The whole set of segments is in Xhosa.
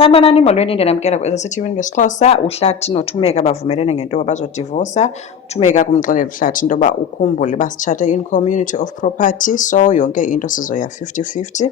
Sanibonani, molweni, ndinamkela kwezesithiyweni ngesiXhosa. uHlathi noThumeka bavumelene ngento yoba bazodivosa. uThumeka kumxelela uHlathi into yoba ukhumbule uba sitshate in community of property, so yonke into sizoya 50-50.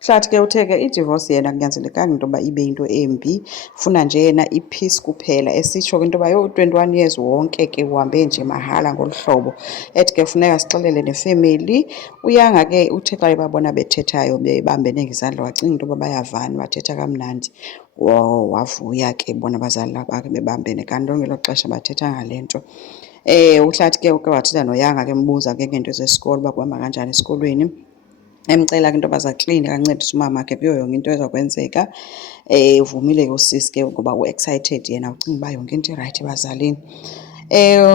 uHlathi ke uthe ke idivorce yena kunyanzelekanga into yoba ibe yinto embi, funa nje yena i-peace kuphela, esitsho ke into yoba yho 21 years wonke ke uhambe nje mahala ngolu hlobo. Ethi ke funeka sixelele nefemeli. UYanga ke uthe xa ebabona bethethayo bebambene ngezandla wacinga into yoba bayavana, bathetha kamnandi. Wavuya ke bona abazali bakhe bebambene, kanti ngelo xesha bathetha ngale nto. uHlathi ke uke wathetha noYanga ke embuza ke ngeento zesikolo uba kuhamba kanjani esikolweni. Emcela ke into yoba zaklini ancedise umama ke kuyo yonke into eza kwenzeka. Uvumile ke usisi ke ngoba u-excited yena, ucinga uba yonke into irayithi ebazalini.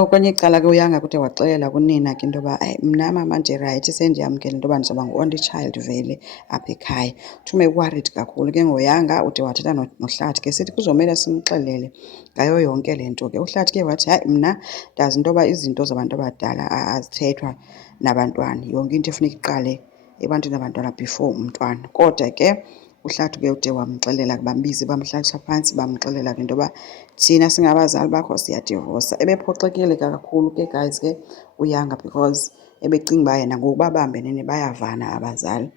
Kwenye icala ke uYanga kude waxelela kunina ke into yoba mna mama ndirayithi, sendiyamkela into yoba ndizawuba ngu-only child vele apha ekhaya. Thume worried kakhulu ke ngoYanga, ude wathetha noHlathi ke sithi kuzomele simxelele ngayo yonke le nto ke. uHlathi ke wathi hayi, mna ndazi into yoba izinto zabantu abadala azithethwa nabantwana, yonke into efuneka iqale ebantwini abantwana before umntwana. Kodwa ke uHlathi ke ude wamxelela, bambiza bamhlalisa phantsi bamxelela ke into yoba thina singabazali bakho siyadivosa. Ebephoxekile kakhulu ke guys ke uYanga because ebecinga uba yena ngoku babambenene bayavana abazali.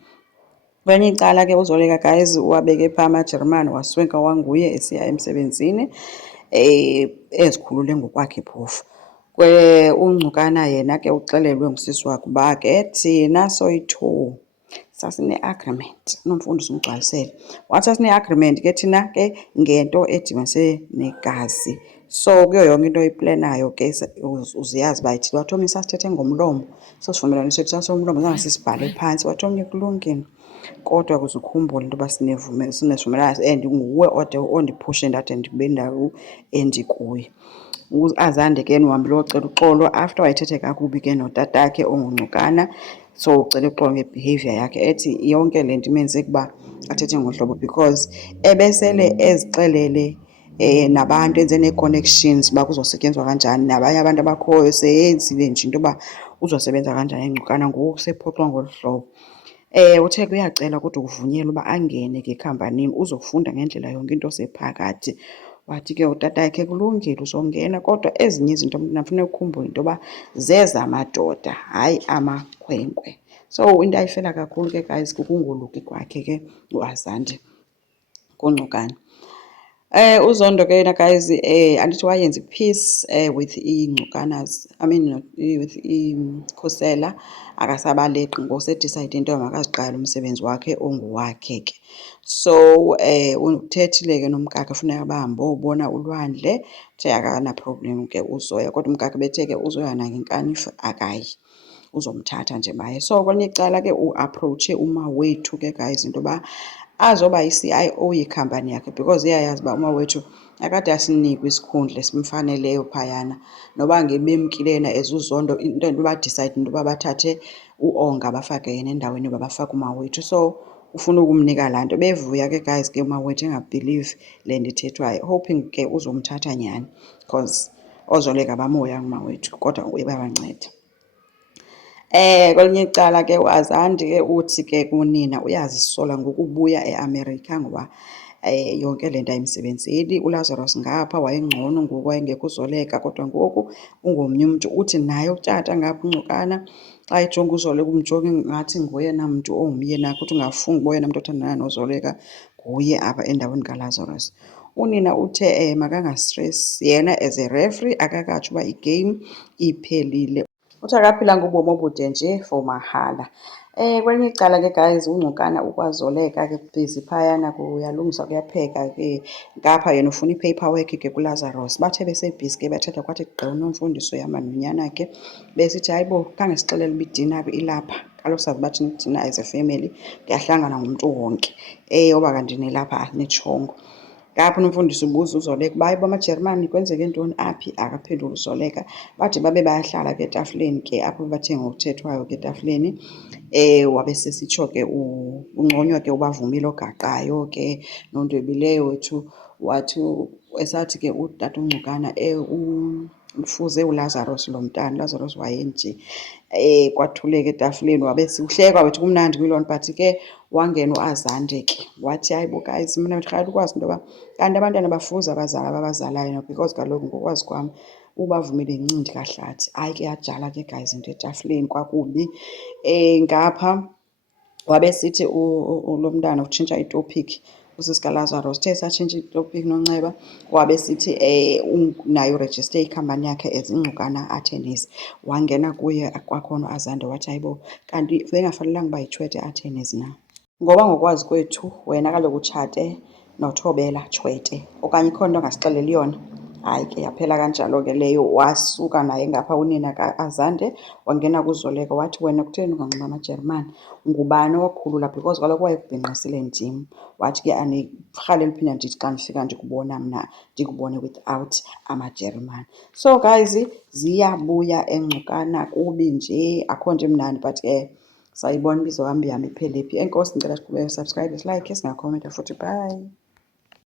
Kwenye icala ke uZoleka guys wabeke phaa amajeremane waswenka wanguye esiya emsebenzini, ezikhulule ngokwakhe phofu. UNgcukana yena ke uxelelwe ngusisi wakhe uba ke thina soyi-2 sasine-agreement, unomfundisi umgcwalisele. Wathi sasine-agreement ke thina ke ngento edibanise negazi, so kuyo yonke into oyiplanayo ke uziyazi uba ithile. Wathi omnye sasithethe ngomlomo, sosivumelwano sethu sasomlomo zange sisibhale phantsi. Wathi omnye kulungile, kodwa kuze ukhumbule into yoba sinesivumelwano and nguwe ode ondiphushe ndade ndibe ndawo endikuyo. Azande ke nihambe locela uxolo after wayethethe kakubi ke notatakhe onguNgcukana, so ucela uxolo ngebehavior yakhe. Ethi yonke le nto imenze ukuba athethe ngohlobo because ebesele ezixelele nabantu, enze nee-connections uba kuzosetyenzwa kanjani, nabanye abantu abakhoyo seyenzile nje into yoba uzosebenza kanjani eNgcukana, ngoku sephoxwa ngolu hlobo. Uthe ke uyacela kodwa ukuvunyelwa uba angene ke ekhampanini uzofunda ngendlela yonke into sephakathi. Wathi ke utatakhe kulungile uzongena, kodwa ezinye izinto mna funeka ukhumbule into yoba zezamadoda hayi amakhwenkwe. So into ayifela kakhulu ke guys kukungoluki kwakhe ke uAzande kuNgcukana. uZondo ke yena guys andithi wayenza i-peace with iNgcukanas, I mean with iKhusela, akasabaleqi ngoku sedicayide into yoba makaziqale umsebenzi wakhe onguwakhe ke. So uthethile ke nomkakhe funeka bahambe bayobona ulwandle, the akanaproblem ke uZoya, kodwa umkakhe bethe ke uZoya nangenkanifu akayi, uzomthatha nje baye. So kwelinye icala ke uapproache umawethu ke guys into yoba azoba yi-CIO yekhampani yakhe because uyayazi uba umawethu akade asinikwe isikhundla esimfaneleyo phayana, noba ngebemkile yena as uZondo into badicayide into yoba bathathe uOnga bafake yena endaweni yoba bafake umawethu. So ufuna ukumnika laa nto. Bevuya ke guys ke umawethu engabhilivi le nto ithethwayo, hoping ke uzomthatha nyhani because oozoleka bamoya umawethu, kodwa uyabanceda. Kwelinye icala ke uAzande ke uthi ke kunina uyazisola ngokubuya eAmerica ngoba yonke le nto ayimsebenzeli. uLazarus ngapha wayengcono ngoku wayengekho uZoleka, kodwa ngoku ungomnye umntu. Uthi naye utata ngapha uNgcukana xa ejonga uZoleka umjonga ngathi ngoyena mntu ongumyeni wakhe, uthi ungafunga uba oyena mntu othandana noZoleka nguye apha endaweni kaLazarus. Unina uthe makangastress, yena as a referee akakatsho uba igame iphelile. Uthi akaphilanga ubomi obude nje for mahala. Kwelinye icala ke guys uNgcukana ukwazoleka ke busy phayana kuyalungiswa kuyapheka ke ngapha, yena ufuna i-paperwork ke kuLazarus. Bathe besebhizi ke bathetha kwathi gqi unomfundisi uyama nonyana ke besithi hayi bo khange sixelele uba idina ilapha, kaloku sazi uba thina thina as a family kuyahlangana ngumntu wonke, yoba kanti nilapha nitshongo. Ngapha unomfundisi ubuza uZoleka uba hayibo amajeremane kwenzeke ntoni aphi, akaphenduli uZoleka. Bade babe bayahlala ke etafileni ke apho bathe ngokuthethwayo ke etafileni. Wabe sesitsho ke unconywa ke ubavumile ogaqayo ke nondwebileyo wethu. Wathi esathi ke utata uNgcukana Ufuze uLazarus lo mntana. uLazarus wayenje. Kwathuleka etafuleni wabe sihleka wabethi kumnandi kuyilona, but ke wangena u-Azande ke wathi hayi bo guys, mina bendikade ukwazi into yoba kanti abantwana bafuza abazali ababazalayo, because kaloku ngokwazi kwam ubavumile incindi kahlathi. Hayi ke yajala ke guys into etafuleni kwakubi. Ngapha wabe sithi lo mntana utshintsha itopic, usisika Lazarus uthe satshintsha itopic noNceba, wabe sithi naye urejiste ikhampani yakhe as Ingcukana Attorneys. Wangena kuye kwakhona uAzande wathi hayibo, kanti bengafanelanga uba yiTshwete Attorneys na? Ngoba ngokwazi kwethu wena kaloku utshate noThobela Tshwete, okanye ikhona into ongasixeleli yona? Hayi ke yaphela kanjalo ke leyo. Wasuka naye ngapha unina kaAzande wangena kuZoleka wathi wena kutheni unganxiba amajeremane, ngubani owakukhulula? Because kaloku wayekubhinqisile ndim. Wathi ke anirhaleli uphinda ndithi xa ndifika ndikubona mna ndikubone without amajeremane. So guys, ziyabuya eNgcukana kubi nje, akho nto imnandi, but ke sayibona uba izohamba ihambe iphele phi. Enkosi, ndicela siqhubeke subscribe, like, singakhomenta futhi. Bye.